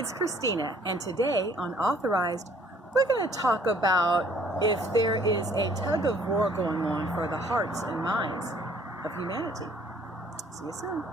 it's Christina, and today on Authorized, we're going to talk about if there is a tug of war going on for the hearts and minds of humanity. See you soon.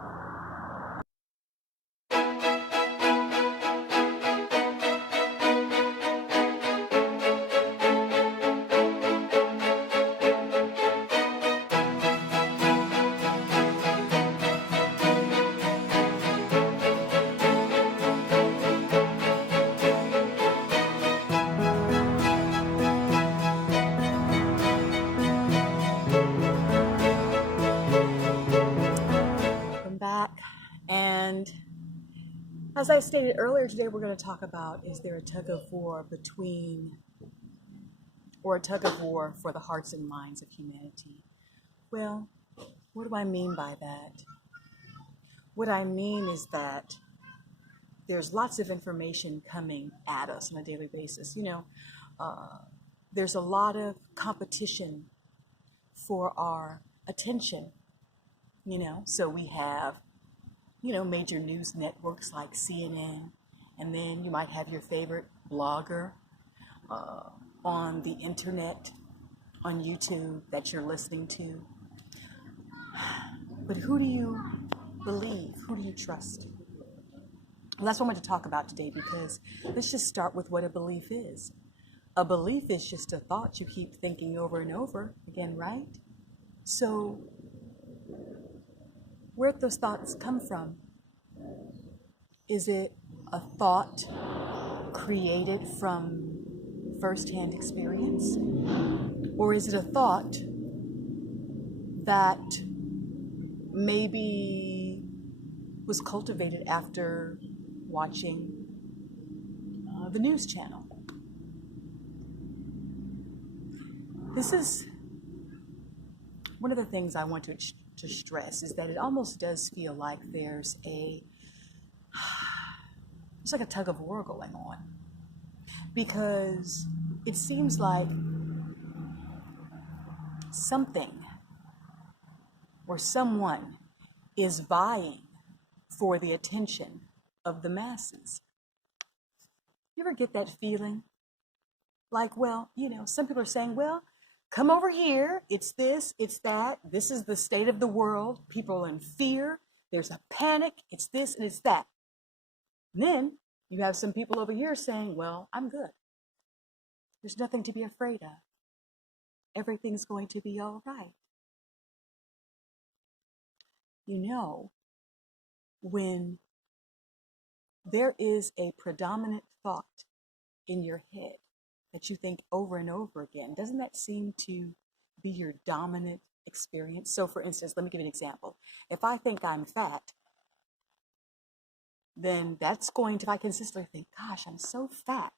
Back, and as I stated earlier, today we're going to talk about, is there a tug of war a tug of war for the hearts and minds of humanity? Well, what do I mean by that? What I mean is that there's lots of information coming at us on a daily basis. There's a lot of competition for our attention, so we have major news networks like CNN, and then you might have your favorite blogger on the internet, on YouTube, that you're listening to. But who do you believe? Who do you trust? Well, that's what I want to talk about today, because let's just start with what a belief is. A belief is just a thought you keep thinking over and over again, right? So where'd those thoughts come from? Is it a thought created from firsthand experience? Or is it a thought that maybe was cultivated after watching the news channel? This is one of the things I want to stress, is that it almost does feel like there's like a tug of war going on, because it seems like something or someone is vying for the attention of the masses. You ever get that feeling? Like, some people are saying, well, come over here, it's this, it's that, this is the state of the world, people are in fear, there's a panic, it's this and it's that. And then you have some people over here saying, well, I'm good. There's nothing to be afraid of. Everything's going to be all right. When there is a predominant thought in your head that you think over and over again, doesn't that seem to be your dominant experience? So for instance, let me give you an example. If I think I'm fat, then that's going to, if I consistently think, gosh, I'm so fat,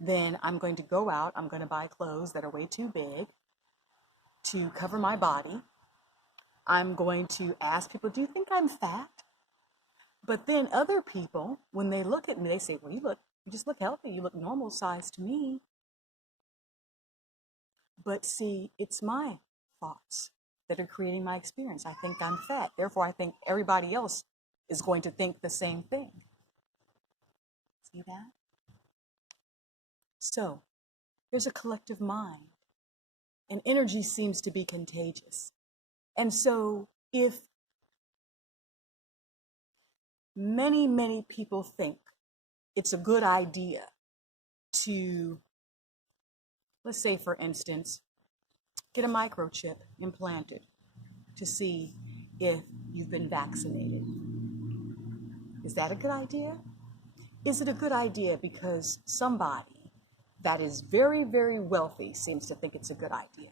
then I'm going to go out, I'm going to buy clothes that are way too big to cover my body. I'm going to ask people, do you think I'm fat? But then other people, when they look at me, they say, well, you just look healthy. You look normal size to me. But see, it's my thoughts that are creating my experience. I think I'm fat. Therefore, I think everybody else is going to think the same thing. See that? So there's a collective mind, and energy seems to be contagious. And so if many, many people think it's a good idea to, let's say, for instance, get a microchip implanted to see if you've been vaccinated. Is that a good idea? Is it a good idea because somebody that is very, very wealthy seems to think it's a good idea?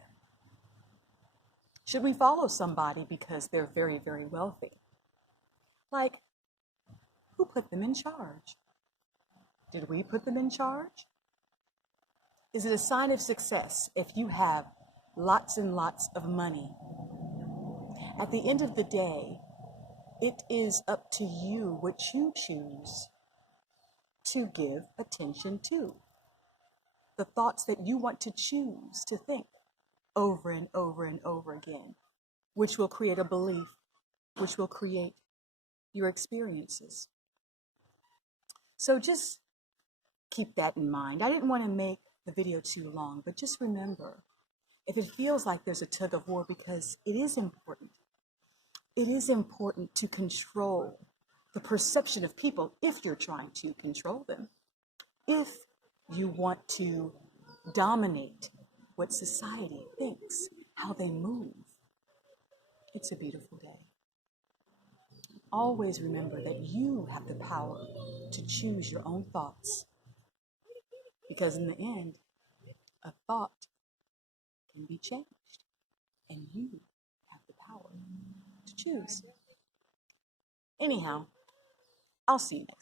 Should we follow somebody because they're very, very wealthy? Like, who put them in charge? Did we put them in charge? Is it a sign of success if you have lots and lots of money? At the end of the day, it is up to you what you choose to give attention to. The thoughts that you want to choose to think over and over and over again, which will create a belief, which will create your experiences. So just keep that in mind. I didn't want to make the video too long, but just remember, if it feels like there's a tug of war, because it is important. It is important to control the perception of people if you're trying to control them. If you want to dominate what society thinks, how they move, it's a beautiful day. Always remember that you have the power to choose your own thoughts, because in the end, a thought can be changed, and you have the power to choose. Anyhow, I'll see you next time.